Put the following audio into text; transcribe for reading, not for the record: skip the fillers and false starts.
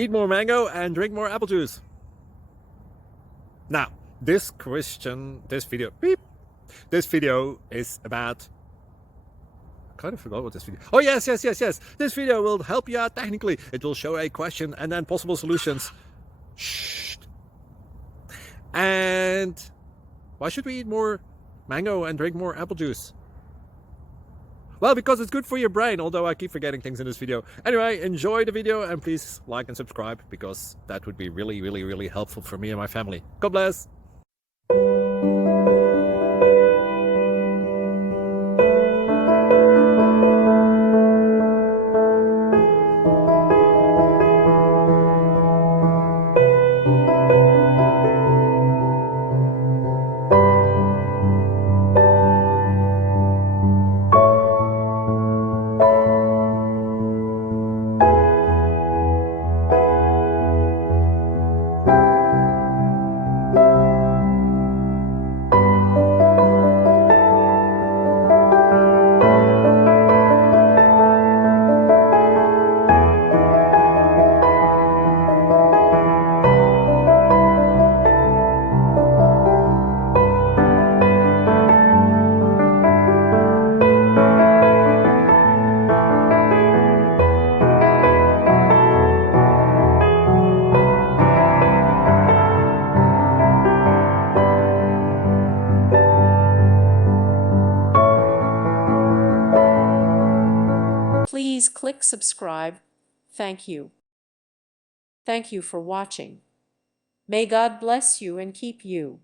Eat more mango and drink more apple juice. Now, this video is about, I kind of forgot what this video. Oh, yes. This video will help you out technically. It will show a question and then possible solutions. Shh. And why should we eat more mango and drink more apple juice? Well, because it's good for your brain, although I keep forgetting things in this video. Anyway, enjoy the video and please like and subscribe, because that would be really helpful for me and my family. God bless! Please click subscribe. Thank you. Thank you for watching. May God bless you and keep you.